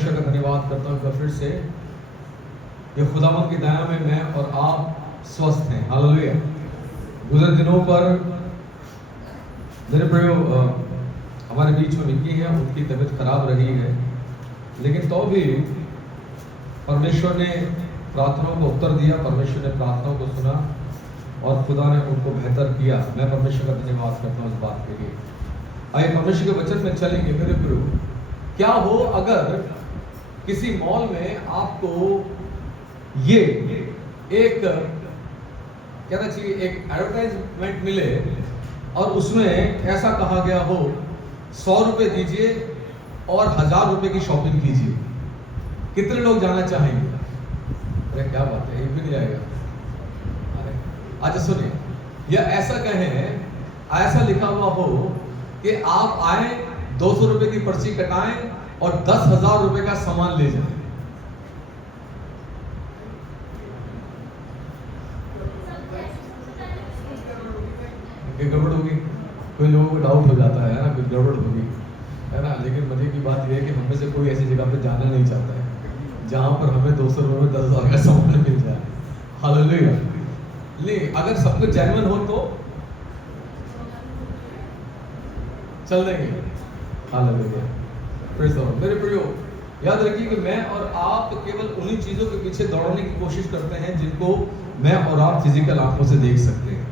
परमेश्वर का धन्यवाद करता हूँ फिर से ये खुदावंद की दया में मैं और आप स्वस्थ हैं। हालेलुया। गुज़र दिनों पर मेरे प्रियो हमारे बीच में विक्की है, उनकी तबीयत खराब रही है, लेकिन तो भी परमेश्वर ने प्रार्थनाओं को उत्तर दिया, परमेश्वर ने प्रार्थनाओं को सुना और खुदा ने उनको बेहतर किया। मैं परमेश्वर का धन्यवाद करता हूँ इस बात के लिए। आइए परमेश्वर के वचन में चलेंगे। मेरे प्रियो, क्या हो अगर किसी मॉल में आपको ये एक कहना चाहिए एक एडवर्टाइजमेंट मिले और उसमें ऐसा कहा गया हो 100 रुपए दीजिए और 1000 रुपए की शॉपिंग कीजिए, कितने लोग जाना चाहेंगे? अरे क्या बात है, एक भी नहीं आएगा। अरे अच्छा सुनिए, या ऐसा कहें, ऐसा लिखा हुआ हो कि आप आए 200 रुपए की पर्ची कटाएं और 10,000 रुपए का सामान ले जाएं। गड़बड़ होगी, कोई लोगों को डाउट हो जाता है ना, कुछ गड़बड़ होगी, है ना। लेकिन मजे की बात यह है कि हमें से कोई ऐसी जगह पे जाना नहीं चाहता है जहां पर हमें 200 रुपए में 10,000 का सामान मिल जाए। हालेलुया। ले अगर सब कुछ जेन्युइन हो तो चल देंगे। हालेलुया। Praise the Lord. मेरे प्रियो, याद रखिए कि मैं और आप केवल उन्हीं चीजों के पीछे दौड़ने की कोशिश करते हैं जिनको मैं और आप फिजिकल आंखों से देख सकते हैं।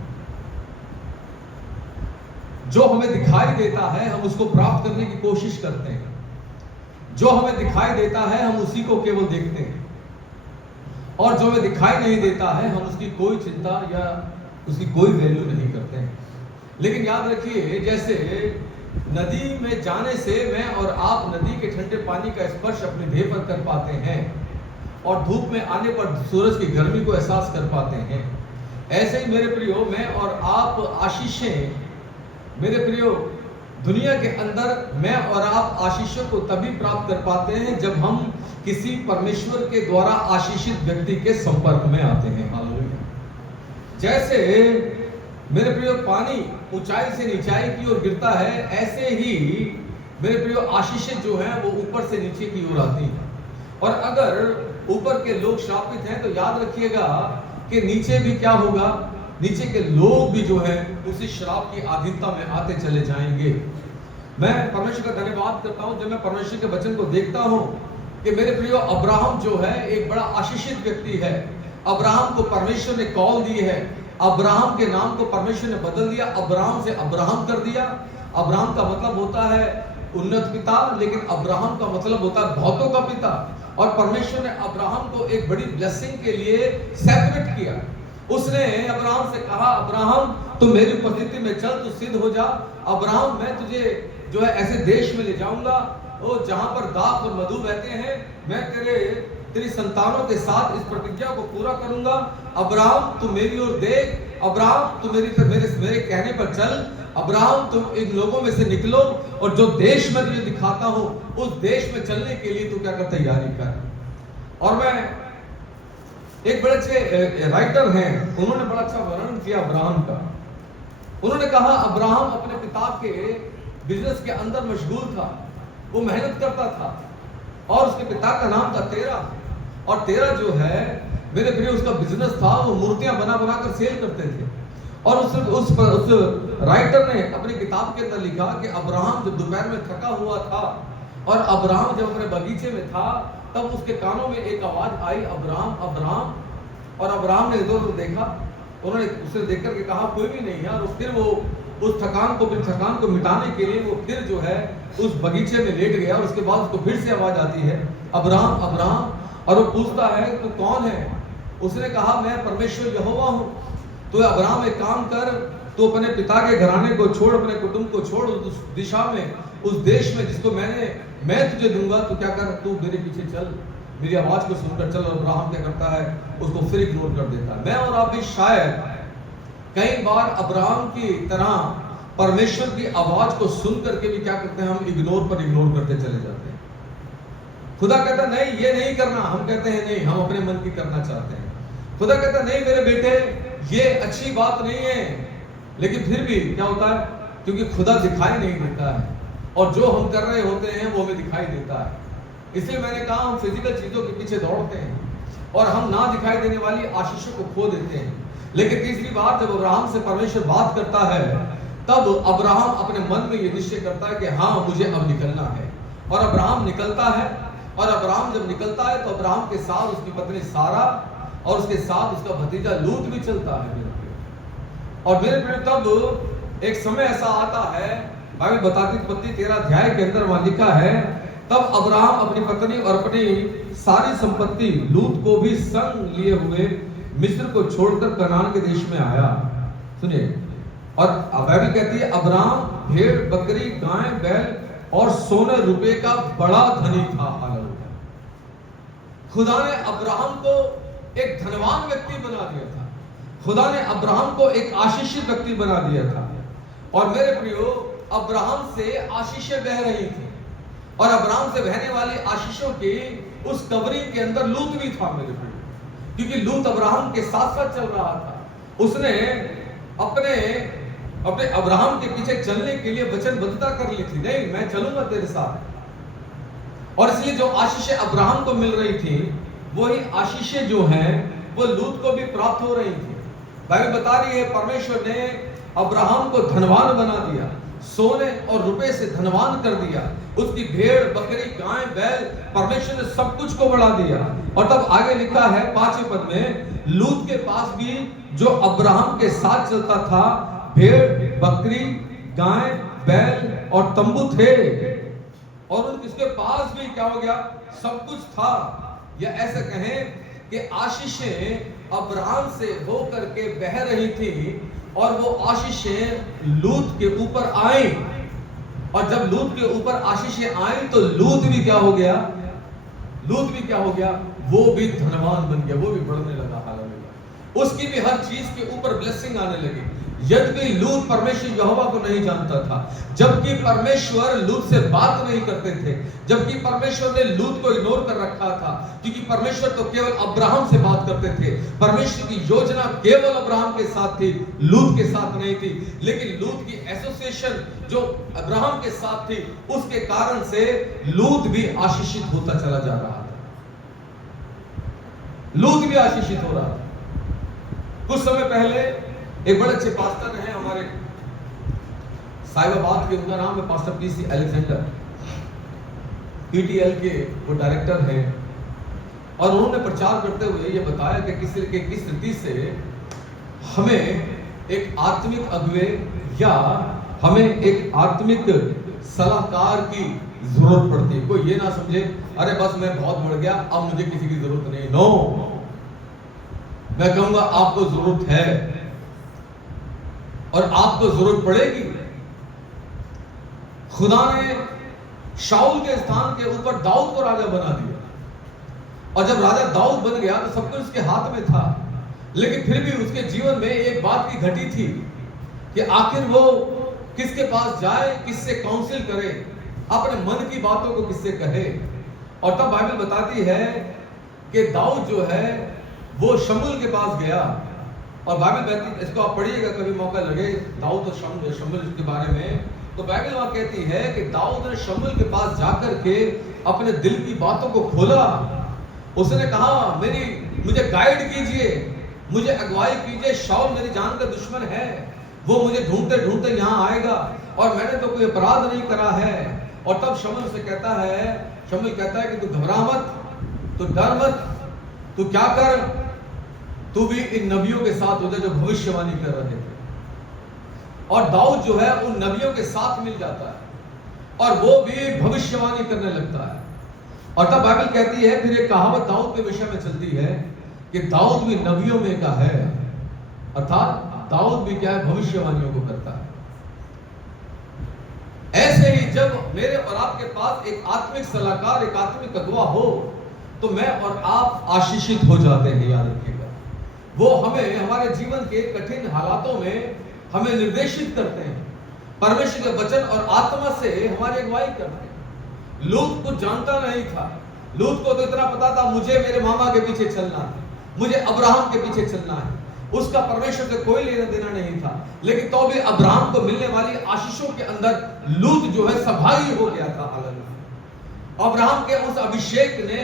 जो हमें दिखाई देता है हम उसको प्राप्त करने की कोशिश करते हैं, जो हमें दिखाई देता है हम उसी को केवल देखते हैं, और जो हमें दिखाई नहीं देता है हम उसकी कोई चिंता या उसकी कोई वैल्यू नहीं करते हैं। लेकिन याद रखिए, जैसे नदी में जाने से मैं और आप नदी के ठंडे पानी का स्पर्श अपने देह पर कर पाते हैं और धूप में आने पर सूरज की गर्मी को एहसास कर पाते हैं, ऐसे ही मेरे प्रियो मैं और आप आशीषें, मेरे प्रियो दुनिया के अंदर मैं और आप आशीषों को तभी प्राप्त कर पाते हैं जब हम किसी परमेश्वर के द्वारा आशीषित व्यक्ति के संपर्क में आते हैं। हालेलुया। जैसे मेरे प्रियो पानी ऊंचाई से नीचाई की ओर गिरता है, ऐसे ही मेरे प्रियो आशीषें जो हैं वो ऊपर से नीचे की ओर आती हैं। और अगर ऊपर के लोग श्रापित हैं तो याद रखिएगा कि नीचे भी क्या होगा, नीचे के लोग भी जो है उसी श्राप की अधीनता में आते चले जाएंगे। मैं परमेश्वर का धन्यवाद करता हूं जब मैं परमेश्वर के वचन को देखता हूं कि मेरे प्रियो अब्राहम जो है एक बड़ा आशीषित व्यक्ति है। अब्राहम को परमेश्वर ने कॉल दी है, अब्राहम के नाम को परमेश्वर ने बदल दिया, अब्राहम से अब्राहम कर दिया। अब्राहम का मतलब होता है उन्नत पिता, लेकिन अब्राहम का मतलब होता है बहुतों का पिता। और परमेश्वर ने अब्राहम को एक बड़ी ब्लेसिंग के लिए सेपरेट किया। उसने अब्राहम से कहा, अब्राहम तू मेरी उपस्थिति में चल, तू सिद्ध हो जा। अब्राहम मैं तुझे जो है ऐसे देश में ले जाऊंगा जहां पर दाख और मधु बहते हैं, मैं तेरी संतानों के साथ इस प्रतिज्ञा को पूरा करूंगा। अब्राहम तू मेरी ओर देख, अब्राहम तू मेरे कहने पर चल, अब्राहम तुम इन लोगों में से निकलो और जो देश में तुझे दिखाता हूं उस देश में चलने के लिए तू क्या कर तैयारी कर। और मैं एक बड़े अच्छे राइटर हैं, उन्होंने बड़ा अच्छा वर्णन किया अब्राहम का। उन्होंने कहा अब्राहम अपने पिता के बिजनेस के अंदर मशगूल था, वो मेहनत करता था और उसके पिता का नाम था तेरा। और तेरा जो है मेरे प्रिय उसका बिजनेस था, वो मूर्तियां बना बना कर सेल करते थे। और उस राइटर ने अपनी किताब के अंदर लिखा कि अब्राहम जब दोपहर में थका हुआ था और अब्राहम जब अपने बगीचे में था तब उसके कानों में एक आवाज आई, अब्राहम अब्राहम। और अब्राहम ने इधर उधर देखा, उन्होंने उसे देख करके कहा कोई भी नहीं है। और फिर वो उस थकान को मिटाने के लिए वो फिर जो है उस बगीचे में लेट गया। और उसके बाद उसको फिर से आवाज आती है, अब्राहम अब्राहम। और वो पूछता है तू कौन है? उसने कहा मैं परमेश्वर यहोवा हूं। तो अब्राहम एक काम कर, तू अपने पिता के घराने को छोड़, अपने कुटुंब को छोड़, उस दिशा में, उस देश में जिसको मैं तुझे दूंगा, तू क्या कर, तू मेरे पीछे चल, मेरी आवाज को सुनकर चल। और अब्राहम क्या करता है, उसको फिर इग्नोर कर देता है। मैं और आप भी शायद कई बार अब्राहम की तरह परमेश्वर की आवाज को सुन करके भी क्या करते हैं, हम इग्नोर करते चले जाते हैं। खुदा कहता नहीं ये नहीं करना, हम कहते हैं नहीं, हम अपने मन की करना चाहते हैं। खुदा कहता नहीं मेरे बेटे ये अच्छी बात नहीं है, लेकिन फिर भी क्या होता है, क्योंकि खुदा दिखाई नहीं देता है और जो हम कर रहे होते हैं वो हमें दिखाई देता है। इसलिए मैंने कहा हम फिजिकल चीजों के पीछे दौड़ते हैं और हम ना दिखाई देने वाली आशीषों को खो देते हैं। लेकिन तीसरी बार जब अब्राहम से परमेश्वर बात करता है, तब अब्राहम अपने मन में यह निश्चय करता है कि हाँ, मुझे अब निकलना है। और अब्राहम निकलता है, और अब्राहम जब निकलता है तो अब्राहम के साथ उसकी पत्नी सारा और उसके साथ उसका भतीजा लूत भी चलता है। और मेरे प्रिय, तब एक समय ऐसा आता है, बाइबल बताती 13 अध्याय के अंदर वहां लिखा है, तब अब्राहम अपनी पत्नी और अपनी सारी संपत्ति लूत को भी संग लिए हुए मिस्र को छोड़कर कनान के देश में आया। सुनिए, और बाइबल कहती है अब्राहम भेड़ बकरी गाय बैल और सोने रुपए का बड़ा धनी था। हालेलुया। खुदा ने अब्राहम को एक धनवान व्यक्ति बना दिया था। खुदा ने अब्राहम को एक आशीषित व्यक्ति बना दिया था। और मेरे प्रियो, अब्राहम से आशीषें बह रही थी, और अब्राहम से बहने वाली आशीषों की उस कवरिंग के अंदर लूत भी था मेरे प्रियो, क्योंकि लूत अब्राहम के साथ साथ चल रहा था। उसने अपने अब्राहम के पीछे चलने के लिए वचनबद्धता कर ली थी, नहीं मैं चलूंगा तेरे साथ। और इसलिए जो आशीषें अब्राहम को मिल रही थी, वही आशीषें जो हैं वो लूत को भी प्राप्त हो रही थी। बाइबल बता रही है परमेश्वर ने अब्राहम को धनवान बना दिया, सोने और रुपए से धनवान कर दिया। उसकी भेड़ बकरी गाय बैल, परमेश्वर ने सब कुछ को बढ़ा दिया। और तब आगे लिखा है 5वें पद में, लूत के पास भी जो अब्राहम के साथ चलता था भेड़ बकरी गाय बैल और तंबू थे। और उसके पास भी क्या हो गया, सब कुछ था। या ऐसा कहें कि आशीषें अब्राहम से होकर के बह रही थी, और वो आशीषें लूत के ऊपर आई। और जब लूत के ऊपर आशीषें आई तो लूत भी क्या हो गया, लूत भी क्या हो गया, वो भी धनवान बन गया, वो भी बढ़ने लगा। हालेलुया। उसकी भी हर चीज के ऊपर ब्लेसिंग आने लगी। यद्यपि लूत परमेश्वर यहोवा को नहीं जानता था, जबकि परमेश्वर लूत से बात नहीं करते थे, जबकि परमेश्वर ने लूत को इग्नोर कर रखा था, क्योंकि परमेश्वर तो केवल अब्राहम से बात करते थे। परमेश्वर की योजना केवल अब्राहम के साथ थी, लूत के साथ नहीं थी। लेकिन लूत की एसोसिएशन जो अब्राहम के साथ थी, उसके कारण से लूत भी आशीषित होता चला जा रहा था। लूत भी आशीषित हो रहा था। कुछ समय पहले एक बड़े अच्छे पास्टर हैं हमारे साहिबाबाद के, उनका नाम है पास्टर पीसी अलेक्जेंडर, पीटीएल के वो डायरेक्टर हैं। और उन्होंने प्रचार करते हुए ये बताया कि किस रीति से हमें एक आत्मिक अगुवे या हमें एक आत्मिक सलाहकार की जरूरत पड़ती है। कोई ये ना समझे अरे बस मैं बहुत बढ़ गया, अब मुझे किसी की जरूरत नहीं। नो, मैं कहूंगा आपको जरूरत है, और आपको जरूरत पड़ेगी। खुदा ने शाऊल के स्थान के ऊपर दाऊद को राजा बना दिया, और जब राजा दाऊद बन गया तो सब कुछ उसके हाथ में था। लेकिन फिर भी उसके जीवन में एक बात की घटी थी कि आखिर वो किसके पास जाए, किससे काउंसिल करे, अपने मन की बातों को किससे कहे। और तब बाइबल बताती है कि दाऊद जो है वो शमूएल के पास गया। और बाइबल कहती, इसको आप पढ़िएगा कभी मौका लगे, दाऊद और शमूएल के बारे में। तो बाइबल वहां कहती है कि दाऊद ने शमूएल के पास जाकर के अपने दिल की बातों को खोला। उसने कहा मुझे गाइड कीजिए, मुझे अगुवाई कीजिए, शाऊल मेरी जान का दुश्मन है, वो मुझे ढूंढते ढूंढते यहाँ आएगा, और मैंने तो कोई अपराध नहीं करा है। और तब शमूएल से कहता है कि तू घबरा मत, तू डर मत, तू क्या कर, तू भी इन नबियों के साथ हो जा जो भविष्यवाणी कर रहे थे। और दाऊद जो है उन नबियों के साथ मिल जाता है और वो भी भविष्यवाणी करने लगता है। और तब बाइबल कहती है, फिर एक कहावत दाऊद के विषय में चलती है कि दाऊद भी नबियों में का है, अर्थात दाऊद भी क्या है, भविष्यवाणियों को करता है। ऐसे ही जब मेरे और आपके पास एक आत्मिक सलाहकार, एक आत्मिक अगुवा हो, तो मैं और आप आशीषित हो जाते हैं। याद रखिएगा, वो हमें हमारे जीवन के कठिन हालातों में हमें निर्देशित करते हैं, परमेश्वर के वचन और आत्मा से हमारी अगुवाई करते हैं। लूत कुछ जानता नहीं था, लूत को तो इतना पता था मुझे मेरे मामा के पीछे चलना है, मुझे अब्राहम के पीछे चलना है, उसका परमेश्वर से कोई लेना देना नहीं था। लेकिन तो भी अब्राहम को मिलने वाली आशीषों के अंदर लूत जो है सहभागी हो गया था। हालेलुया। अब्राहम के उस अभिषेक ने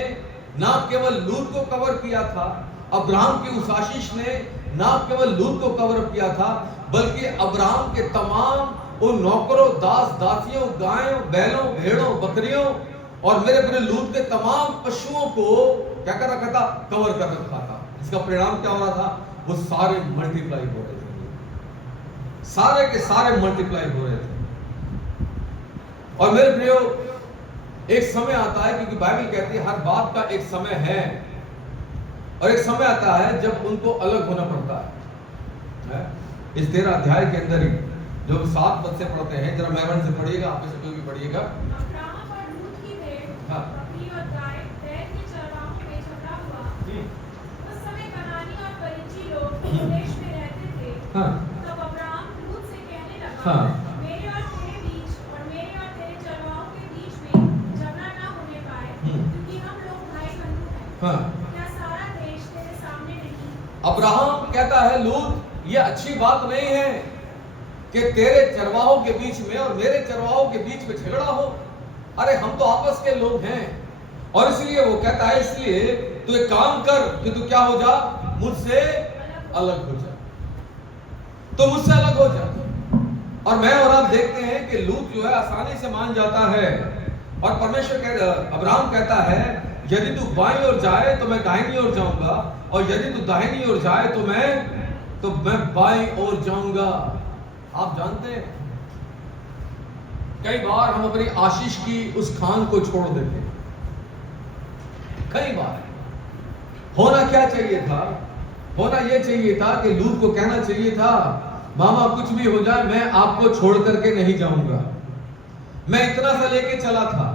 ना केवल लूत को कवर किया था, अब्राहम की उस आशीष ने ना केवल लूत को कवर किया था, बल्कि अब्राहम के तमाम उन नौकरों, दास दासियों, गायों, बैलों, भेड़ों, बकरियों और मेरे प्रिय लूत के तमाम पशुओं को क्या कर रखा था? कवर कर रखा था। इसका परिणाम क्या हो रहा था? वो सारे मल्टीप्लाई हो रहे थे, सारे के सारे मल्टीप्लाई हो रहे थे। और मेरे प्रियो, एक समय आता है, क्योंकि बाइबल कहती है हर बात का एक समय है, और एक समय आता है जब उनको अलग होना पड़ता है। इस 13 अध्याय के अंदर ही जो 7 पद से पढ़ते हैं, जरा मेहरबानी से पढ़िएगा, आप में से कोई भी पढ़िएगा। हाँ। हाँ। तब अब्राहम लूत से कहने लगा, हाँ। मेरे और तेरे बीच और मेरे और तेरे चरवाहों के बीच में झगड़ा ना होने पाए, क्योंकि हम लोग भाई बंधु हैं। हाँ। क्या सारा देश तेरे सामने नहीं? अब्राहम कहता है, लूत, ये अच्छी बात नहीं है कि तेरे चरवाहों के बीच में और मेरे चरवाहों के बीच में झगड़ा हो। अरे हम तो आपस के लोग हैं। और इसलिए वो कहता है, इसलिए तू एक काम कर कि तू क्या हो जा? मुझसे अलग हो जा, तो मुझसे अलग हो जा। और मैं और आप देखते हैं कि लूत जो है आसानी से मान जाता है, और परमेश्वर अब्राहम कहता है, यदि तू बाईं ओर जाए तो मैं दाहिनी ओर जाऊंगा, और यदि तू दाहिनी ओर जाए तो मैं बाईं ओर जाऊंगा। आप जानते हैं, कई बार हम अपनी आशीष की उस खान को छोड़ देते हैं। कई बार होना क्या चाहिए था? होना यह चाहिए था कि लूत को कहना चाहिए था, मामा कुछ भी हो जाए मैं आपको छोड़ करके नहीं जाऊंगा। मैं इतना सा लेके चला था,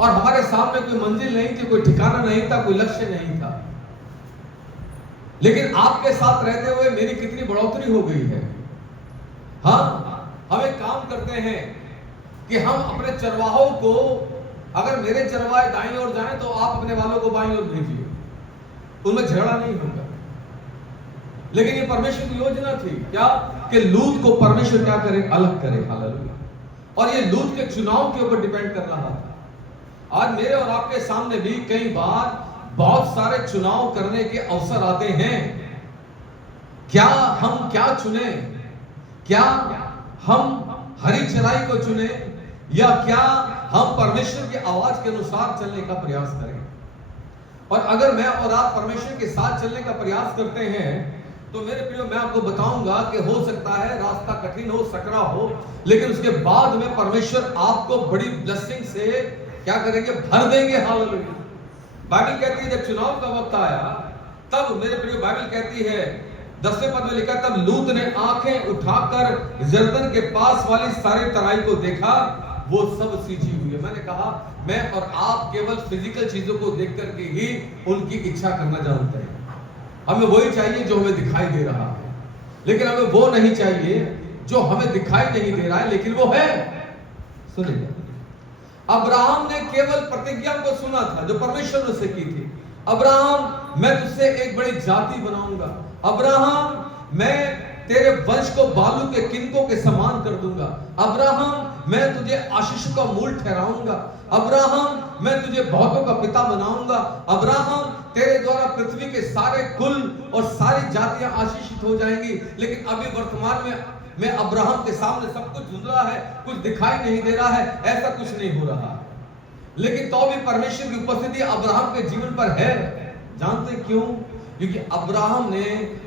और हमारे सामने कोई मंजिल नहीं थी, कोई ठिकाना नहीं था, कोई लक्ष्य नहीं था, लेकिन आपके साथ रहते हुए मेरी कितनी बढ़ोतरी हो गई है। हाँ, हम एक काम करते हैं कि हम अपने चरवाहों को, अगर मेरे चरवाहे दाईं ओर जाएं तो आप अपने वालों को बाईं ओर भेजिए, उनमें झगड़ा नहीं होगा। लेकिन ये परमेश्वर की योजना थी क्या? कि लूत को परमेश्वर क्या करे? अलग करे। हालेलुया। और ये लूत के चुनाव के ऊपर डिपेंड कर रहा था। आज मेरे और आपके सामने भी कई बार बहुत सारे चुनाव करने के अवसर आते हैं। क्या हम क्या चुने? क्या हम हरी चराई को चुने, या क्या हम परमेश्वर की आवाज के अनुसार चलने का प्रयास करें? और अगर मैं और आप परमेश्वर के साथ चलने का प्रयास करते हैं, तो मेरे प्रियो, मैं आपको बताऊंगा कि हो सकता है रास्ता कठिन हो, सकरा हो, लेकिन उसके बाद में परमेश्वर आपको बड़ी ब्लेसिंग से क्या करेंगे? भर देंगे। हालेलुया। बाइबल कहती है जब चुनाव का वक्त आया, तब मेरे प्रियो बाइबल कहती है 10वें पद में लिखा, तब लूत ने आंखें उठाकर यरदन के पास वाली सारी तराई को देखा, वो सब सींची हुई है। मैंने कहा, मैं और आप केवल फिजिकल चीजों को देख करके ही उनकी इच्छा करना जानते हैं। हमें वही चाहिए जो हमें दिखाई दे रहा है, लेकिन हमें वो नहीं चाहिए जो हमें दिखाई नहीं दे रहा है लेकिन वो है। सुनिए, अब्राहम ने केवल प्रतिज्ञा को सुना था जो परमेश्वर ने उससे की थी। अब्राहम, मैं तुझसे एक बड़ी जाति बनाऊंगा। अब्राहम, मैं तेरे वंश को बालू के किनकों के समान कर दूंगा। अब्राहम, मैं तुझे आशीष का मूल ठहराऊंगा। अब्राहम, मैं तुझे बहुतों का पिता बनाऊंगा। अब्राहम, तेरे द्वारा पृथ्वी के सारे कुल और सारी जातियां आशीषित हो जाएंगी। लेकिन अभी वर्तमान में अब्राहम के सामने सब कुछ धुंधला है, कुछ दिखाई नहीं दे रहा है, ऐसा कुछ नहीं हो रहा, लेकिन तो भी परमेश्वर की उपस्थिति अब्राहम के जीवन पर है। जानते क्यों? क्योंकि अब्राहम ने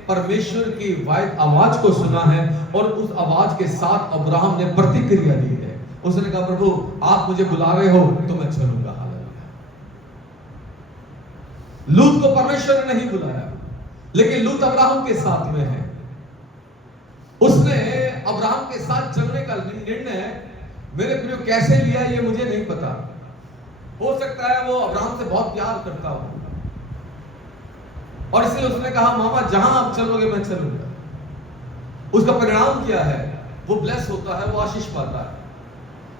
परमेश्वर की आवाज को सुना है, और उस आवाज के साथ अब्राहम ने प्रतिक्रिया दी है। उसने कहा, प्रभु आप मुझे बुला रहे हो तो मैं चलूंगा। हालेलुया। लूत को परमेश्वर ने नहीं बुलाया, लेकिन लूत अब्राहम के साथ में है। उसने अब्राहम के साथ चलने का निर्णय मेरे प्रियो कैसे लिया ये मुझे नहीं पता। हो सकता है वो अब्राहम से बहुत प्यार करता हो, और इसलिए उसने कहा, मामा जहां आप चलोगे मैं चलूंगा। उसका परिणाम क्या है? वो ब्लेस होता है, वो आशीष पाता है।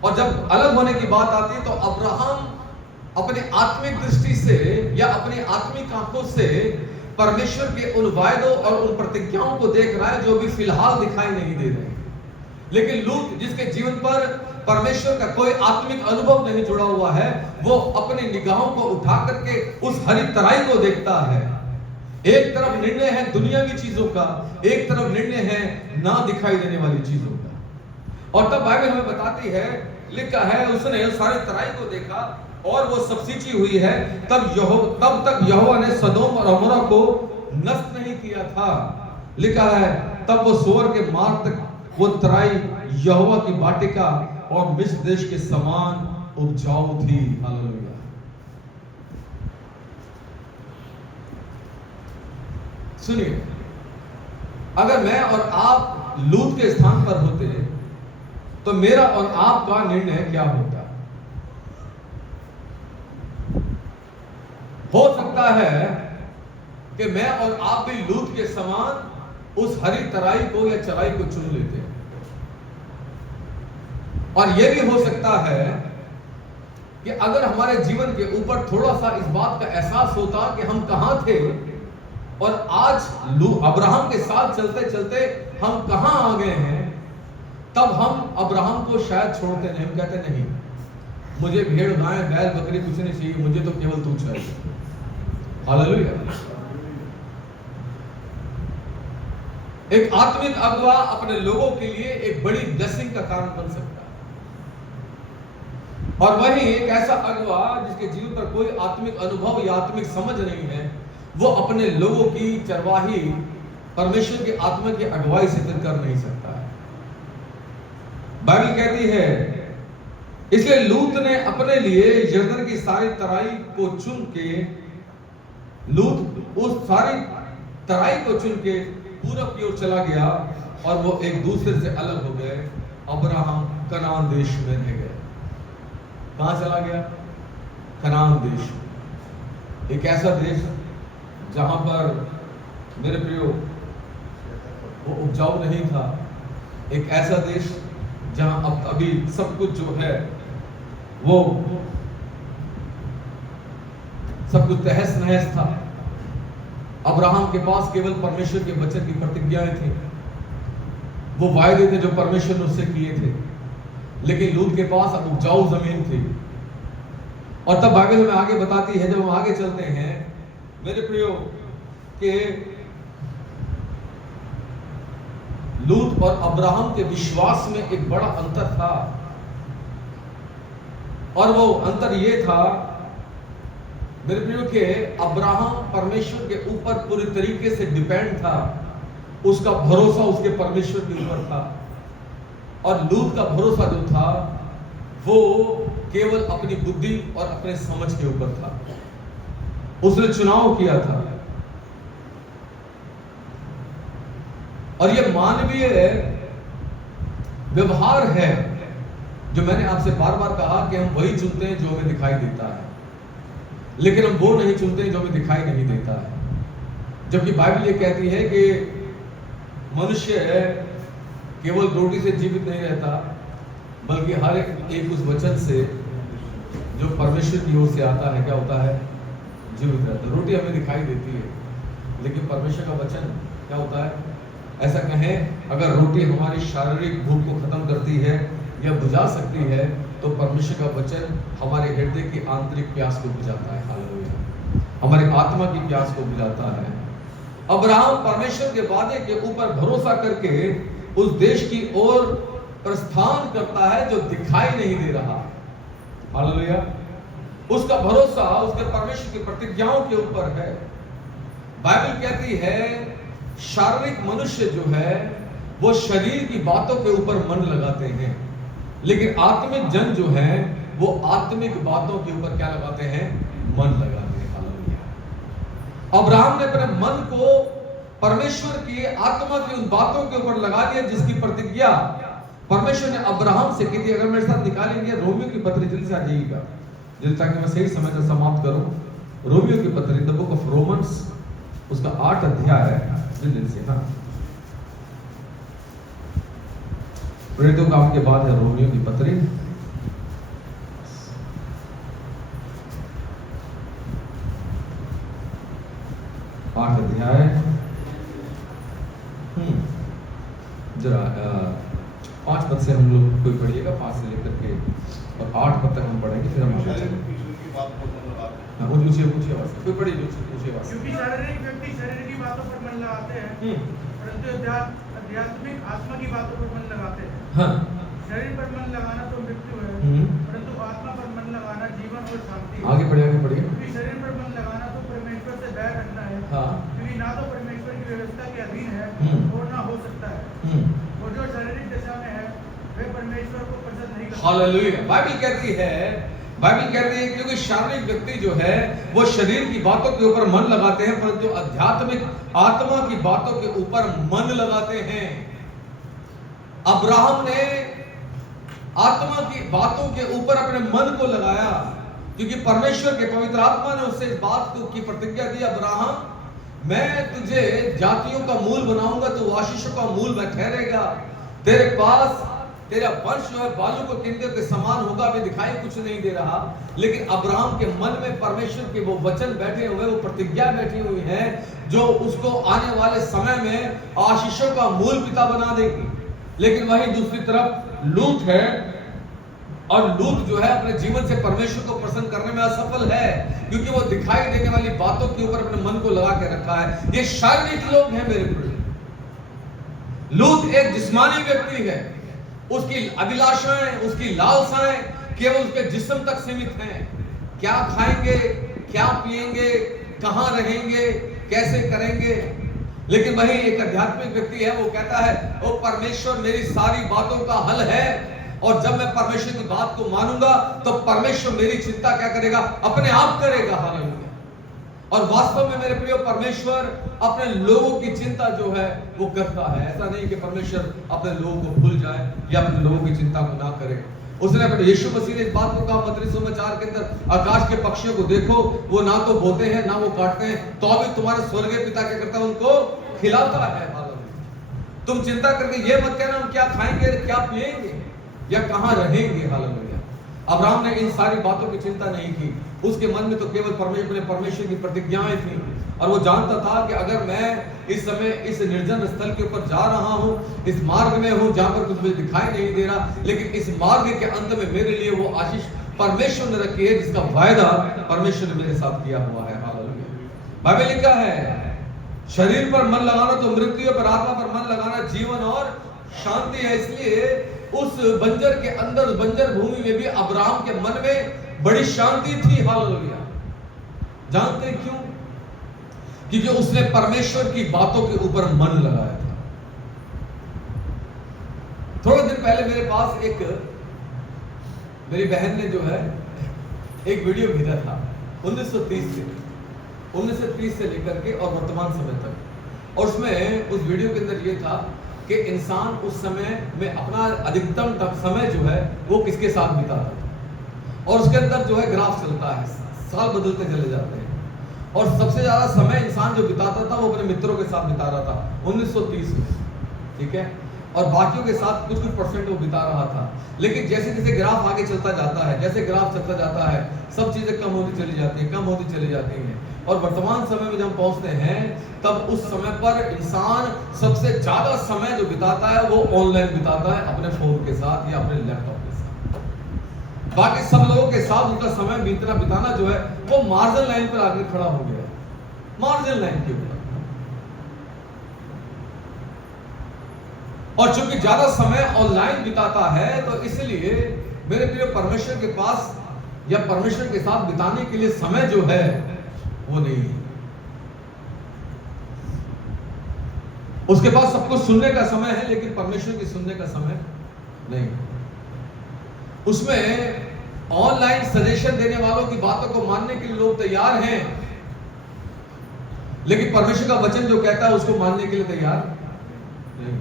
और जब अलग होने की बात आती है तो अब्राहम अपने आत्मिक दृष्टि से या अपनी आत्मिक आंखों से परमेश्वर के उन वायदों और उन प्रतिज्ञाओं को देख रहा है जो भी फिलहाल दिखाई नहीं दे रहे। लेकिन लूत, जिसके जीवन पर परमेश्वर का कोई आत्मिक अनुभव नहीं जुड़ा हुआ है, वो अपनी निगाहों को उठा करके उस हरी तराई को देखता है। एक तरफ निर्णय है दुनियावी चीजों का, एक तरफ निर्णय है ना दिखाई देने वाली चीजों का। और तब बाइबल हमें बताती है, लिखा है उसने उस सारी तराई को देखा और वो सब सींची हुई है। तब तक यहोवा ने सदोम और अमोरा को नष्ट नहीं किया था। लिखा है तब वो सोअर के मार्ग तक वो तराई यहोवा की वाटिका और मिस्र देश के समान उपजाऊ थी। हालेलुया। सुनिए, अगर मैं और आप लूत के स्थान पर होते तो मेरा और आपका निर्णय क्या होता? हो सकता है कि मैं और आप भी लूत के समान उस हरी तराई को या चराई को चुन लेते हैं। और यह भी हो सकता है कि अगर हमारे जीवन के ऊपर थोड़ा सा इस बात का एहसास होता कि हम कहां थे और आज अब्राहम के साथ चलते चलते हम कहां आ गए हैं, तब हम अब्राहम को शायद छोड़ते नहीं। हम कहते नहीं, मुझे भेड़ गाय बैल बकरी कुछ नहीं चाहिए, मुझे तो केवल तू चाहिए। हालेलुया। एक आत्मिक अगुवा अपने लोगों के लिए एक बड़ी ब्लेसिंग का कारण बन सकता है। और वहीं एक ऐसा अगुवा जिसके जीवन पर कोई आत्मिक अनुभव या आत्मिक समझ नहीं है, वो अपने लोगों की चरवाही परमेश्वर की आत्मा की अगुवाई से फिर कर नहीं सकता है। बाइबल कहती है, इसलिए लूत ने अपने लिए यरदन की सारी तराई को चुन के, लूत उस सारी तराई को चुन के पूरब की ओर चला गया और वो एक दूसरे से अलग हो गए। अब्राहम कनान देश में रह गए। कहां चला गया? कनान देश। एक ऐसा देश जहां पर मेरे प्रियो वो उपजाऊ नहीं था। एक ऐसा देश जहां अब अभी सब कुछ जो है वो सब कुछ तहस नहस था। अब्राहम के पास केवल परमेश्वर के वचन की प्रतिज्ञाएं थी, वो वायदे थे जो परमेश्वर ने उससे किए थे। लेकिन लूत के पास अब उपजाऊ जमीन थी। और तब बाइबल हमें आगे बताती है, जब हम आगे चलते हैं मेरे प्रियो, कि लूत और अब्राहम के विश्वास में एक बड़ा अंतर था। और वो अंतर ये था मेरे प्रियो के अब्राहम परमेश्वर के ऊपर पूरी तरीके से डिपेंड था। उसका भरोसा उसके परमेश्वर के ऊपर था। और लूत का भरोसा जो था वो केवल अपनी बुद्धि और अपने समझ के ऊपर था। उसने चुनाव किया था। और ये मानवीय व्यवहार है जो मैंने आपसे बार बार कहा कि हम वही चुनते हैं जो हमें दिखाई देता है, लेकिन हम वो नहीं चुनते जो हमें दिखाई नहीं देता है। जबकि बाइबल ये कहती है कि मनुष्य केवल रोटी से जीवित नहीं रहता, बल्कि हर एक उस वचन से जो परमेश्वर की ओर से आता है क्या होता है? जीवित रहता है। रोटी हमें दिखाई देती है, लेकिन परमेश्वर का वचन क्या होता है? ऐसा कहें, अगर रोटी हमारी शारीरिक भूख को खत्म करती है या बुझा सकती है, तो परमेश्वर का वचन हमारे हृदय की आंतरिक प्यास को बुझाता है। हालेलुया। हमारी आत्मा की प्यास को बुझाता है। अब्राहम परमेश्वर के वादे के ऊपर भरोसा करके उस देश की ओर प्रस्थान करता है जो दिखाई नहीं दे रहा। हालेलुया। उसका भरोसा उसके परमेश्वर की प्रतिज्ञाओं के ऊपर है। बाइबल कहती है शारीरिक मनुष्य जो है वो शरीर की बातों के ऊपर मन लगाते हैं, लेकिन आत्मिक जन जो है वो आत्मिक बातों के ऊपर क्या लगाते हैं? मन लगाते हैं। हालेलुया। अब्राहम ने अपने मन को परमेश्वर की आत्मा की उन बातों के ऊपर लगा दिया जिसकी प्रतिज्ञा परमेश्वर ने अब्राहम से की थी। अगर मेरे साथ निकालेंगे रोमियो की पत्री, जल्दी से आ जाइएगा, जल्दी, ताकि मैं सही समय से समाप्त करूं। रोमियो की पत्री, द बुक ऑफ रोमन्स, उसका 8 अध्याय है। जल्दी से, हाँ, प्रेरितों का काम के बाद है रोमियो की पत्री, 8 अध्याय, जरा 5 पद से हम लोग कोई पढ़िएगा, 5 से लेकर के और 8 पद तक हम पढ़ेंगे, फिर हम आगे चलेंगे। हाँ, ऊंची आवाज से कोई पढ़िए, ऊंची आवाज से। क्योंकि शारीरिक व्यक्ति शरीर की बातों पर मन लगाते हैं, परंतु आध्यात्मिक आत्मा की बातों पर मन लगाते हैं। हाँ, शरीर पर मन लगाना तो मृत्यु है, परंतु आत्मा पर मन लगाना जीवन और शांति है। आगे पढ़िए। क्योंकि शरीर पर मन लगाना तो परमेश्वर से बैर रखना है, हाँ, क्योंकि ना तो परमेश्वर की व्यवस्था के अधीन है और ना हो सकता है। और जो शारीरिक दशा में है वह परमेश्वर को पसंद नहीं करता। हालेलुया। बाइबल कहती है क्योंकि शारीरिक व्यक्ति जो है वो शरीर की बातों के ऊपर मन लगाते हैं, परंतु आध्यात्मिक आत्मा की बातों के ऊपर मन लगाते हैं। अब्राहम ने आत्मा की बातों के ऊपर अपने मन को लगाया, क्योंकि परमेश्वर के पवित्र आत्मा ने उससे इस बात की प्रतिज्ञा दी, अब्राहम मैं तुझे जातियों का मूल बनाऊंगा, तो आशीषों का मूल में ठहरेगा, तेरे पास तेरा वंश जो है बालू को किंदे के समान होगा। अभी दिखाई कुछ नहीं दे रहा, लेकिन अब्राहम के मन में परमेश्वर के वो वचन बैठे हुए, वो प्रतिज्ञा बैठी हुई है, जो उसको आने वाले समय में आशीषों का मूल पिता बना देगी। लेकिन वहीं दूसरी तरफ लूत है, और लूत जो है अपने जीवन से परमेश्वर को प्रसन्न करने में असफल है, क्योंकि वो दिखाई देने वाली बातों के ऊपर अपने मन को लगा के रखा है। ये शारीरिक लोग हैं मेरे प्रिय। लूत एक जिस्मानी व्यक्ति है, उसकी अभिलाषाएं, उसकी लालसाएं केवल उसके जिस्म तक सीमित हैं। क्या खाएंगे, क्या पिएंगे, कहां रहेंगे, कैसे करेंगे। लेकिन वही एक आध्यात्मिक व्यक्ति है, वो कहता है ओ परमेश्वर मेरी सारी बातों का हल है, और जब मैं परमेश्वर की बात को मानूंगा तो परमेश्वर मेरी चिंता क्या करेगा, अपने आप करेगा। हालेलुया। और वास्तव में मेरे प्रिय परमेश्वर अपने लोगों की चिंता जो है वो करता है। ऐसा नहीं कि परमेश्वर अपने लोगों को भूल जाए या अपने लोगों की चिंता को ना करे। उसने अपने यीशु मसीह ने इस बात को कहा मत्ती सुसमाचार के अंदर, आकाश के पक्षियों को देखो, वो ना तो बोते हैं ना वो काटते हैं, तो भी तुम्हारे स्वर्गीय पिता क्या करता है, उनको खिलाता है। हालेलुया। तुम चिंता करके ये मत कहना हम क्या खाएंगे, क्या पिएंगे या कहां रहेंगे। हालेलुया। अब्राहम ने इन सारी बातों की चिंता नहीं की, उसके मन में तो केवल परमेश्वर की प्रतिज्ञाएं थी, और वो जानता था कि अगर मैं इस समय इस निर्जन स्थल के ऊपर जा रहा हूं, इस मार्ग में हूं जहां पर कुछ मुझे दिखाई नहीं दे रहा, लेकिन इस मार्ग के अंत में मेरे लिए वो आशीष परमेश्वर ने रखी है, जिसका वायदा परमेश्वर ने मेरे साथ किया हुआ है। हालेलुया। बाइबल लिखा है शरीर पर मन लगाना तो मृत्यु, पर आत्मा पर मन लगाना जीवन और शांति है। इसलिए उस बंजर के अंदर, उस बंजर भूमि में भी अब्राहम के मन में बड़ी शांति थी। हालेलुया। जानते क्यों? क्योंकि उसने परमेश्वर की बातों के ऊपर मन लगाया था। थोड़े दिन पहले मेरे पास एक मेरी बहन ने जो है एक वीडियो भेजा था 1930 से लेकर के और वर्तमान समय तक, और उसमें उस वीडियो के अंदर ये था कि इंसान उस समय में अपना अधिकतम तक समय जो है वो किसके साथ बिताता था, और उसके अंदर जो है ग्राफ चलता है, साल बदलते चले जाते हैं, और सबसे ज्यादा समय इंसान जो बिताता था वो अपने मित्रों के साथ बिता रहा था 1930 में, ठीक है, और बाकियों के साथ कुछ परसेंट वो बिता रहा था। लेकिन जैसे जैसे ग्राफ आगे चलता जाता है, जैसे ग्राफ चलता जाता है, सब चीजें कम होती चली जाती हैं, कम होती चली जाती हैं, और वर्तमान समय में जब पहुंचते हैं तब उस समय पर इंसान सबसे ज्यादा समय जो बिताता है वो ऑनलाइन बिताता है, अपने फोन के साथ या अपने लैपटॉप के साथ। बाकी सब लोगों के साथ उनका समय बिताना जो है वो मार्जिन लाइन पर आगे खड़ा हो गया है, मार्जिन लाइन के ऊपर। और चूंकि ज्यादा समय ऑनलाइन बिताता है तो इसलिए मेरे प्रिय परमेश्वर के पास या परमेश्वर के साथ बिताने के लिए समय जो है वो नहीं है। उसके पास सब कुछ सुनने का समय है, लेकिन परमेश्वर की सुनने का समय नहीं। उसमें ऑनलाइन सजेशन देने वालों की बातों को मानने के लिए लोग तैयार हैं, लेकिन परमेश्वर का वचन जो कहता है उसको मानने के लिए तैयार नहीं।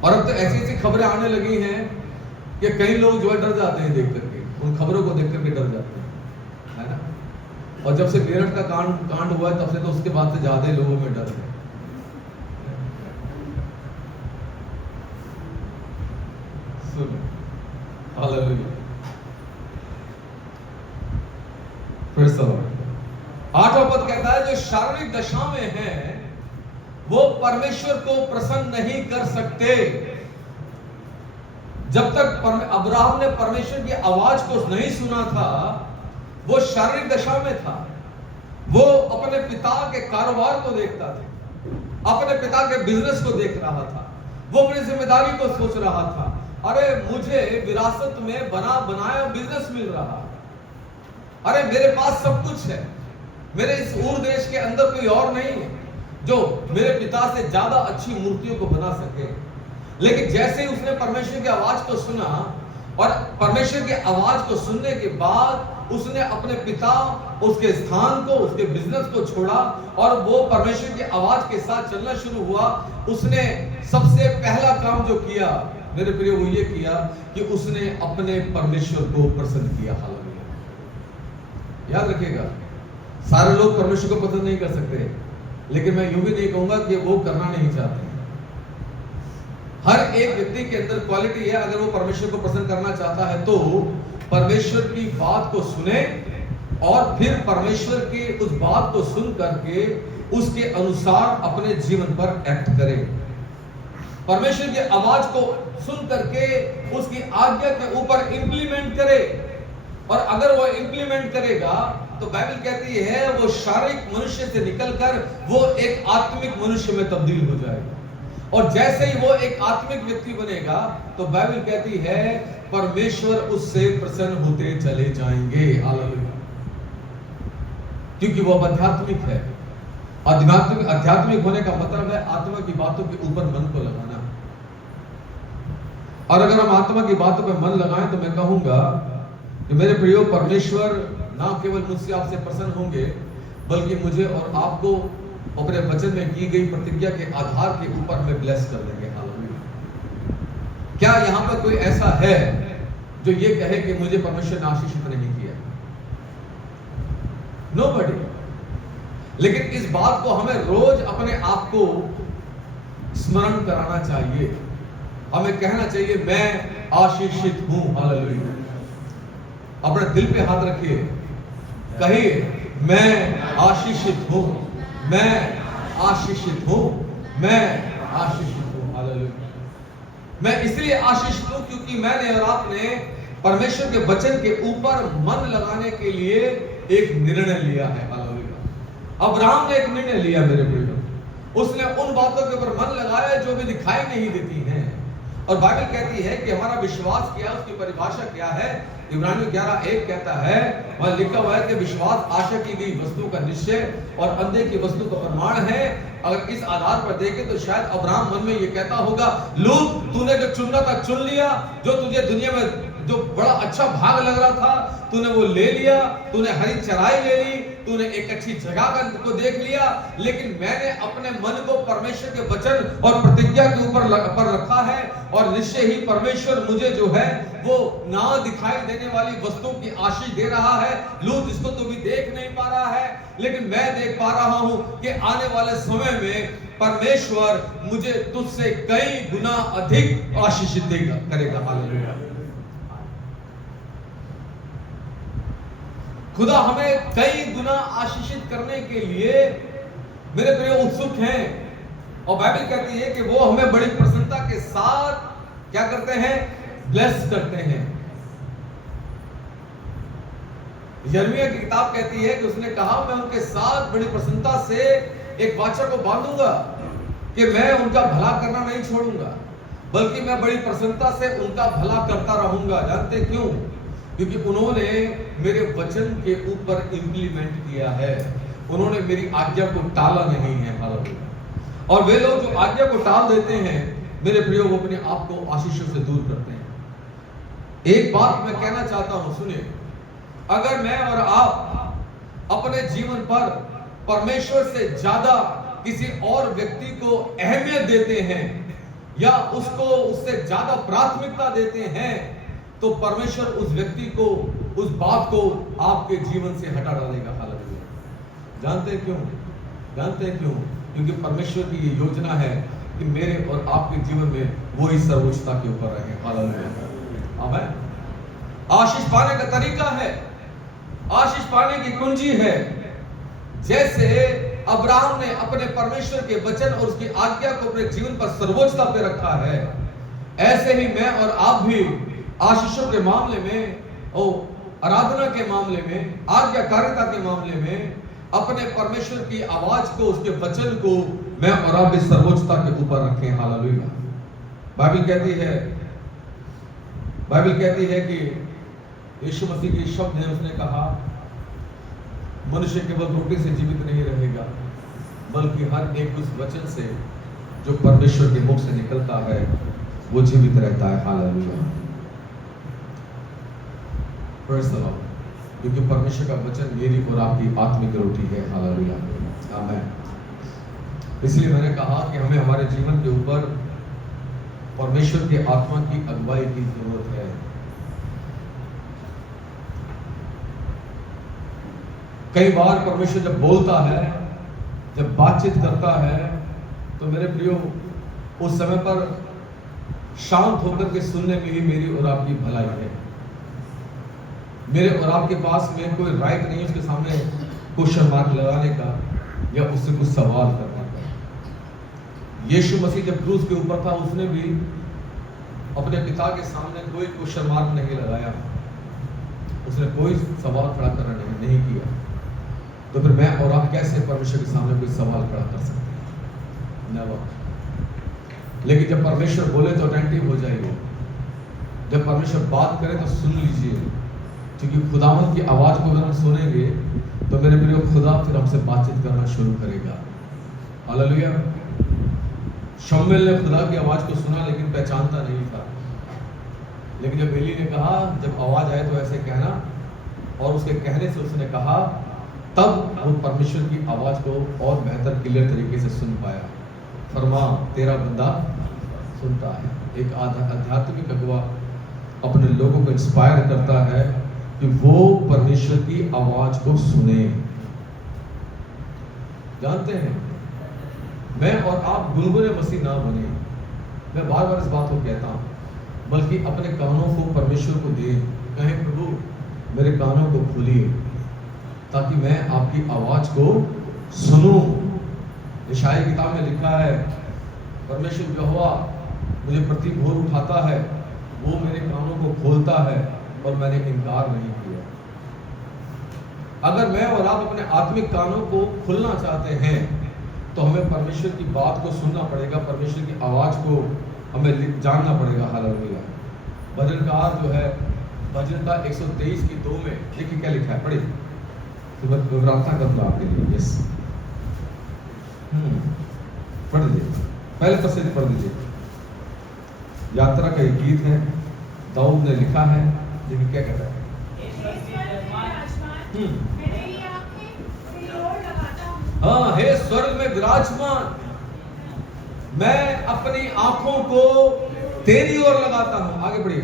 और अब तो ऐसी ऐसी खबरें आने लगी हैं कि कई लोग जो है डर जाते हैं देख करके, उन खबरों को देख करके डर जाते हैं, है ना। और जब से मेरठ का कांड हुआ है तब से तो उसके बाद से ज्यादा लोगों में डर है। सुनो, हालेलुया। फिर से 8वां पद कहता है जो शारीरिक दशा में है वो परमेश्वर को प्रसन्न नहीं कर सकते। जब तक अब्राहम ने परमेश्वर की आवाज को नहीं सुना था, वो शारीरिक दशा में था। वो अपने पिता के कारोबार को देखता था, अपने पिता के बिजनेस को देख रहा था, वो अपनी जिम्मेदारी को सोच रहा था। अरे मुझे विरासत में बना बनाया बिजनेस मिल रहा, अरे मेरे पास सब कुछ है, मेरे इस ऊर देश के अंदर कोई और नहीं है जो मेरे पिता से ज्यादा अच्छी मूर्तियों को बना सके। लेकिन जैसे ही उसने परमेश्वर की आवाज को सुना, और परमेश्वर की आवाज को सुनने के बाद उसने अपने पिता, उसके स्थान को, उसके बिजनेस को छोड़ा और वो परमेश्वर की आवाज के साथ चलना शुरू हुआ। उसने सबसे पहला काम जो किया मेरे प्रिय, वो ये किया कि उसने अपने परमेश्वर को प्रसन्न किया। हालेलुया। याद रखिएगा, सारे लोग परमेश्वर को पसंद नहीं कर सकते, लेकिन मैं यूं भी नहीं कहूंगा कि वो करना नहीं चाहते। हर एक व्यक्ति के अंदर क्वालिटी है, अगर वो परमेश्वर को पसंद करना चाहता है तो परमेश्वर की बात को सुने और फिर परमेश्वर की उस बात को सुन करके उसके अनुसार अपने जीवन पर एक्ट करे। परमेश्वर की आवाज को सुन करके उसकी आज्ञा के ऊपर इंप्लीमेंट करे। और अगर वो इंप्लीमेंट करेगा तो बाइबल कहती है वो शारीरिक मनुष्य से निकलकर वो एक आत्मिक मनुष्य में तब्दील हो जाएगा। और जैसे ही वो एक आत्मिक व्यक्ति बनेगा तो बाइबल कहती है परमेश्वर उससे प्रसन्न होते चले जाएंगे। हालेलुया। क्योंकि वो आध्यात्मिक है। आध्यात्मिक होने का मतलब है आत्मा की बातों के ऊपर मन को लगाना। और अगर हम आत्मा की बातों पर मन लगाएं तो मैं कहूंगा कि मेरे प्रियो, परमेश्वर ना केवल मुझसे आपसे प्रसन्न होंगे बल्कि मुझे और आपको अपने वचन में की गई प्रतिज्ञा के आधार के ऊपर में ब्लेस कर देंगे। हालेलुया। क्या यहां पर कोई ऐसा है जो ये कहे कि मुझे परमेश्वर ने आशीषित नहीं किया? नोबडी। लेकिन इस बात को हमें रोज अपने आप को स्मरण कराना चाहिए। हमें कहना चाहिए मैं आशीषित हूं। हालेलुया। अपने दिल पे हाथ रखिए, कहिए मैं आशीषित हूं, मैं आशीषित हूं, मैं आशीषित हूं। हालेलुया। मैं इसलिए आशीषित हूं क्योंकि मैंने और आपने परमेश्वर के वचन के ऊपर मन लगाने के लिए एक निर्णय लिया है। हालेलुया। अब्राहम ने एक निर्णय लिया मेरे प्रियो। उसने उन बातों के ऊपर मन लगाया जो भी दिखाई नहीं देती हैं। और बाइबल कहती है कि हमारा विश्वास क्या है, उसकी परिभाषा क्या है। इब्रानियों 11:1 कहता है, वहां लिखा हुआ है कि विश्वास आशा की गई वस्तु का निश्चय और अंधे की वस्तु का प्रमाण है। अगर इस आधार पर देखें तो शायद अब्राहम मन में ये कहता होगा, लूत तूने जो चुनना था चुन लिया, जो तुझे दुनिया में जो बड़ा अच्छा भाग लग रहा था तूने वो ले लिया, तूने हरी चराई ले ली, तूने एक अच्छी जगह को देख लिया, लेकिन मैंने अपने मन को परमेश्वर के वचन और प्रतिज्ञा के ऊपर पर रखा है और निश्चय ही परमेश्वर मुझे जो है वो ना दिखाई देने वाली वस्तु की आशीष दे रहा है। लूत इसको तो भी देख नहीं पा रहा है, लेकिन मैं देख पा रहा हूं कि आने वाले समय में परमेश्वर मुझे तुझसे कई गुना अधिक आशीषित करेगा। हालेलुया। खुदा हमें कई गुना आशीषित करने के लिए मेरे प्रिय उत्सुक हैं। और बाइबल कहती है कि वो हमें बड़ी प्रसन्नता के साथ क्या करते हैं? ब्लेस करते हैं। यिर्मयाह की किताब कहती है कि उसने कहा मैं उनके साथ बड़ी प्रसन्नता से एक वाचा को बांधूंगा कि मैं उनका भला करना नहीं छोड़ूंगा, बल्कि मैं बड़ी प्रसन्नता से उनका भला करता रहूंगा। जानते क्यों? क्योंकि उन्होंने मेरे वचन के ऊपर इंप्लीमेंट किया है, उन्होंने मेरी आज्ञा को टाला नहीं है। हालेलुया। और वे लोग जो आज्ञा को टाल देते हैं मेरे प्रियो, वो अपने आप को आशीषों से दूर करते हैं। एक बात मैं कहना चाहता हूं, सुनिए। अगर मैं और आप अपने जीवन पर परमेश्वर से ज्यादा किसी और व्यक्ति को अहमियत देते हैं या उससे ज्यादा प्राथमिकता देते हैं तो परमेश्वर उस व्यक्ति को, उस बात को आपके जीवन से हटा डालेगा। हालेलुया। जानते हैं क्यों? जानते हैं क्यों? क्योंकि परमेश्वर की ये योजना है कि मेरे और आपके जीवन में वो ही सर्वोच्चता के ऊपर रहे। हालेलुया। आमीन। आशीष पाने का तरीका है, आशीष पाने की कुंजी है। जैसे अब्राहम ने अपने परमेश्वर के वचन और उसकी आज्ञा को अपने जीवन पर सर्वोच्चता पे रखा है, ऐसे ही मैं और आप भी आशीषों के मामले में, आराधना के मामले में, आज्ञाकारिता के मामले में अपने परमेश्वर की आवाज को, उसके वचन को मैं और आप भी सर्वोच्चता के ऊपर रखें। हालेलुया। बाइबल कहती है कि यीशु मसीह के शब्द है, उसने कहा मनुष्य केवल रोटी से जीवित नहीं रहेगा, बल्कि हर एक उस वचन से जो परमेश्वर के मुख से निकलता है वो जीवित रहता है। हालेलुया। Praise the Lord. क्योंकि परमेश्वर का वचन मेरी और आपकी आत्मिक रोटी है। हालेलुया। आमीन। इसलिए मैंने कहा कि हमें हमारे जीवन के ऊपर परमेश्वर के आत्मा की अगुवाई की जरूरत है। कई बार परमेश्वर जब बोलता है, जब बातचीत करता है, तो मेरे प्रियो उस समय पर शांत होकर के सुनने में ही मेरी और आपकी भलाई है। मेरे और आपके पास में कोई राइट नहीं है उसके सामने क्वेश्चन मार्क लगाने का या उससे कुछ सवाल करने का। यीशु मसीह जब क्रूस के ऊपर था, उसने भी अपने पिता के सामने कोई क्वेश्चन मार्क नहीं लगाया, उसने कोई सवाल खड़ा करना नहीं किया। तो फिर मैं और आप कैसे परमेश्वर के सामने कोई सवाल खड़ा कर सकते हैं? नेवर। लेकिन जब परमेश्वर बोले तो अटेंटिव हो जाइए, जब परमेश्वर बात करे तो सुन लीजिए, क्योंकि खुदावंद की आवाज को अगर हम सुनेंगे तो मेरे प्रियो खुदा फिर हमसे बातचीत करना शुरू करेगा। हालेलुया। शमूएल ने खुदा की आवाज को सुना लेकिन पहचानता नहीं था, लेकिन जब एली ने कहा जब आवाज आए तो ऐसे कहना, और उसके कहने से उसने कहा, तब वो परमेश्वर की आवाज को और बेहतर क्लियर तरीके से सुन पाया। फरमा तेरा बंदा सुनता है। एक आध्यात्मिक अगुवा अपने लोगों को इंस्पायर करता है कि वो परमेश्वर की आवाज को सुने। जानते हैं, मैं और आप गुनगुने मसीह ना बने। मैं बार बार इस बात को कहता हूं, बल्कि अपने कानों को परमेश्वर को दे, कहें प्रभु मेरे कानों को खोलिए ताकि मैं आपकी आवाज को सुनूं। यशायाह की किताब में लिखा है, परमेश्वर यहोवा मुझे प्रति भोर उठाता है, वो मेरे कानों को खोलता है और मैंने इनकार नहीं किया। अगर मैं और आप अपने आत्मिक कानों को खुलना चाहते हैं तो हमें परमेश्वर की बात को सुनना पड़ेगा, परमेश्वर की आवाज को हमें जानना पड़ेगा। हालेलुया। भजनकार जो है, भजन का 123 की 2 में देखिए क्या लिखा है, पढ़िए। तो मैं प्रार्थना करता हूं आपके लिए। यस, पढ़ दीजिए, पहले पद पढ़ दीजिए। यात्रा का एक गीत है, दाऊद ने लिखा है। देखिए क्या कहता है। हाँ, हे स्वर्ग में विराजमान, मैं अपनी आंखों को तेरी ओर लगाता हूँ। आगे बढ़िए।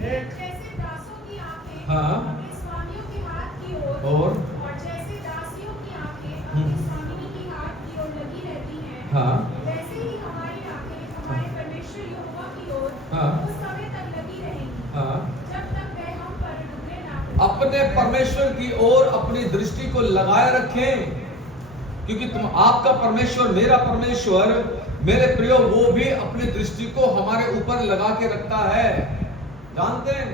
जैसे दासों की आंखें हाँ, अपने स्वामियों के हाथ की ओर, और जैसे दासियों की आंखें अपनी स्वामिनी की हाथ की ओर लगी रहती हैं, हाँ, वैसे ही हमारी आंखें हमारे परमेश्वर यहोवा की ओर हाँ, उस समय तक लगी रहेंगी, हाँ, जब तक वह हम पर रुकने ना हो। अपने परमेश्वर की ओर अपनी दृष्टि को लगाए रखें, क्योंकि तुम आपका परमेश्वर, मेरा परमेश्वर, मेरे प्रियो, वो भी अपनी दृष्टि को हमारे ऊपर लगा के रखता है। जानते हैं,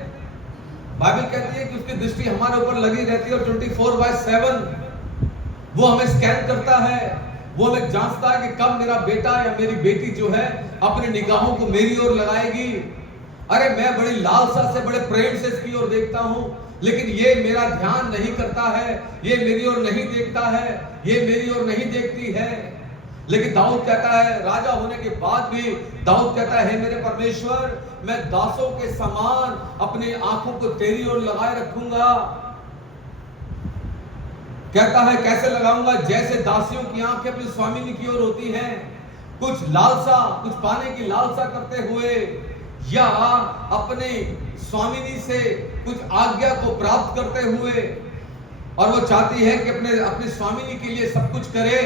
बाइबल कहती है कि उसकी दृष्टि हमारे ऊपर लगी रहती है और 24/7 वो हमें स्कैन करता है, वो हमें जांचता है कि कब मेरा बेटा या मेरी बेटी जो है अपनी निगाहों को मेरी ओर लगाएगी। अरे मैं बड़ी लालसा से, बड़े प्रेम से इसकी ओर देखता हूं, लेकिन ये मेरा ध्यान नहीं करता है, ये मेरी ओर नहीं देखता है, ये मेरी ओर नहीं देखती है। लेकिन दाऊद कहता है, राजा होने के बाद भी दाऊद कहता है, मेरे परमेश्वर, मैं दासों के समान अपनी आंखों को तेरी ओर लगाए रखूंगा। कहता है कैसे लगाऊंगा? जैसे दासियों की आंखें अपनी स्वामिनी की ओर होती हैं, कुछ लालसा, कुछ पाने की लालसा करते हुए, या अपने स्वामिनी से कुछ आज्ञा को प्राप्त करते हुए, और वो चाहती है कि अपने स्वामिनी के लिए सब कुछ करे।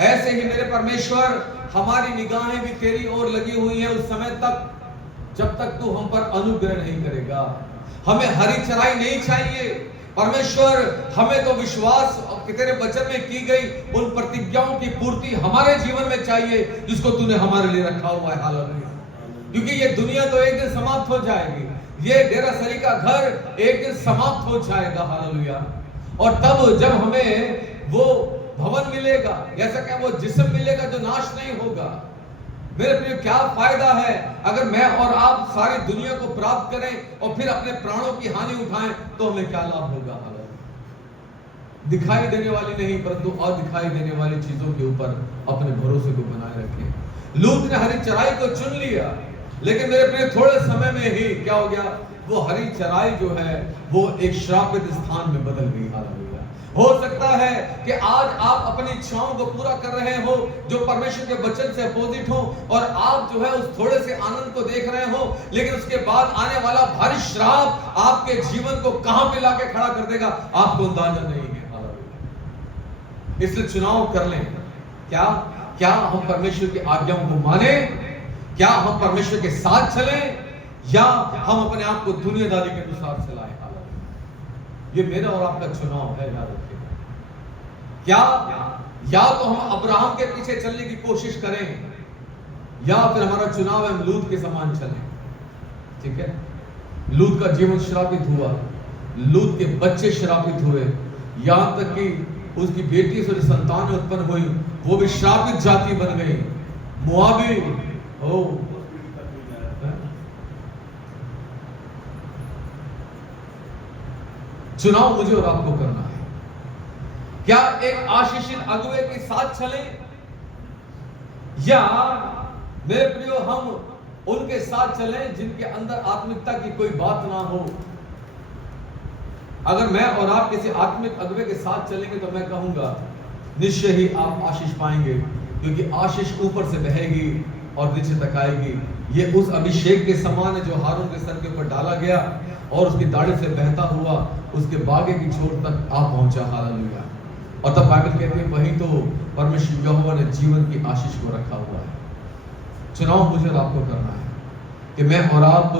ऐसे ही मेरे परमेश्वर, हमारी निगाहें भी तेरी ओर लगी हुई हैं उस समय तक जब तक तू हम पर अनुग्रह नहीं करेगा। हमें हरी चराई नहीं चाहिए, परमेश्वर हमें तो विश्वास कि तेरे वचन में की गई उन प्रतिज्ञाओं की पूर्ति हमारे जीवन में चाहिए जिसको तूने हमारे लिए रखा हुआ है। हालेलुया। क्योंकि ये दुनिया तो एक दिन समाप्त हो जाएगी, ये डेरा सरी का घर एक दिन समाप्त हो जाएगा। हालेलुया। और तब जब हमें वो भवन मिलेगा, जैसा कि वो जिस्म मिलेगा जो नाश नहीं होगा, मेरे प्रिय क्या फायदा है अगर मैं और आप सारी दुनिया को प्राप्त करें और फिर अपने प्राणों की हानि उठाएं, तो हमें क्या लाभ होगा। दिखाई देने वाली नहीं परंतु अदिखाई देने वाली चीजों के ऊपर अपने भरोसे को बनाए रखें। लूत ने हरी चराई को चुन लिया, लेकिन मेरे प्रिय थोड़े समय में ही क्या हो गया, वो हरी चराई जो है वो एक श्रापित स्थान में बदल गई। हालेलुया। हो सकता है कि आज आप अपनी इच्छाओं को पूरा कर रहे हो जो परमेश्वर के वचन से अपोजिट हो, और आप जो है उस थोड़े से आनंद को देख रहे हो, लेकिन उसके बाद आने वाला भारी श्राप आपके जीवन को कहां पे लाके खड़ा कर देगा आपको अंदाजा नहीं है। इसलिए चुनाव कर लें, क्या हम परमेश्वर की आज्ञाओं को माने, क्या हम परमेश्वर के साथ चलें, या हम अपने आप को दुनियादारी के अनुसार चलाएं। ये मेरा और आपका चुनाव है, याद रखिएगा। क्या या तो हम अब्राहम के पीछे चलने की कोशिश करें, या फिर हमारा चुनाव है हम लूत के समान चलें। ठीक है, लूत का जीवन श्रापित हुआ, लूत के बच्चे श्रापित हुए, यहां तक कि उसकी बेटी से संतान उत्पन्न हुई, वो भी श्रापित जाति बन गई, मोआबी। चुनाव मुझे और आपको करना है। क्या एक आशीषित अगुवे के साथ चलें, या मेरे प्रियो हम उनके साथ चलें जिनके अंदर आत्मिकता की कोई बात ना हो। अगर मैं और आप किसी आत्मिक अगुवे के साथ चलेंगे तो मैं कहूंगा निश्चय ही आप आशीष पाएंगे, क्योंकि आशीष ऊपर से बहेगी और नीचे तक आएगी। ये उस अभिषेक के समान है जो हारून के सर के ऊपर डाला गया और उसकी दाढ़ी से बहता हुआ उसके बागे की छोर तक आ पहुंचा। हालेलुया। और तब बाइबल कहती है वहीं तो परमेश्वर यहोवा ने जीवन की आशीष को रखा हुआ है। चुनाव मुझे और आपको करना है कि मैं और आप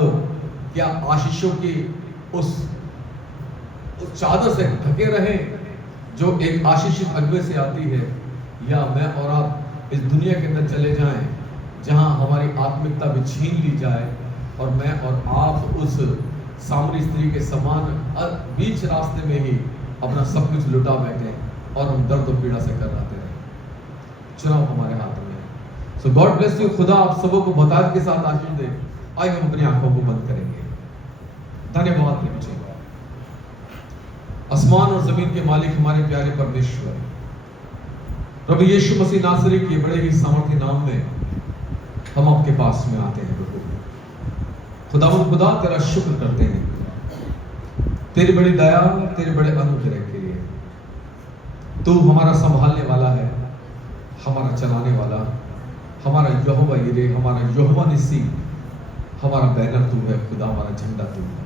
क्या आशीषों की उस चादर से ढके रहें जो एक आशीषित अगुवे से आती है, या मैं और आप इस दुनिया के अंदर चले जाएं जहां हमारी आत्मिकता भी छीन ली जाए और मैं और आप उस सामरी स्त्री के समान बीच रास्ते में ही अपना सब कुछ लुटा बैठे और हम दर्द और पीड़ा से कराते रहे। चुनाव हमारे हाथ में है। सो गॉड ब्लेस यू। खुदा आप सबों को बहुतायत के साथ आशीष दे। आइए हम अपनी आंखों को बंद करेंगे। धन्यवाद मुझे आसमान और जमीन के मालिक हमारे प्यारे परमेश्वर, प्रभु यीशु मसीह नासरी के बड़े ही सामर्थ्य नाम में हम आपके पास में आते हैं। प्रभु खुदा तेरा शुक्र करते हैं तेरी बड़ी दया, तेरे बड़े अनुग्रह के लिए। तू हमारा संभालने वाला है, हमारा चलाने वाला, हमारा यहोवा यिरे, हमारा यहोवा निसी, हमारा बैनर तू है। खुदा हमारा झंडा तू है।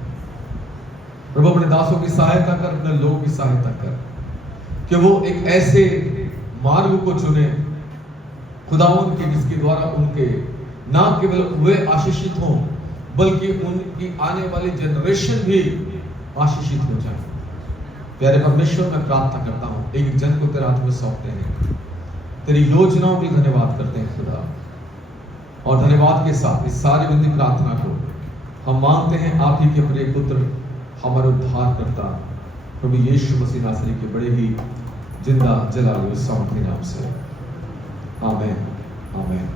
प्रभु अपने दासों की सहायता कर, अपने लोगों की सहायता कर कि वो एक ऐसे मार्ग को चुने खुदा उनके जिसके द्वारा उनके ना केवल वे आशीषित हों बल्कि उनकी आने वाली जनरेशन भी आशीषित हो जाए। प्यारे परमेश्वर, मैं प्रार्थना करता हूँ एक जन को तेरे हाथ में सौंपते हैं, तेरी योजनाओं के धन्यवाद करते हैं खुदा, और धन्यवाद के साथ इस सारी विनती प्रार्थना को हम मांगते हैं आप ही के प्रिय पुत्र हमारे उद्धार करता प्रभु यीशु मसीह नासरी के बड़े ही जिंदा जलालू सामर्थ्य नाम से। आमीन आमीन।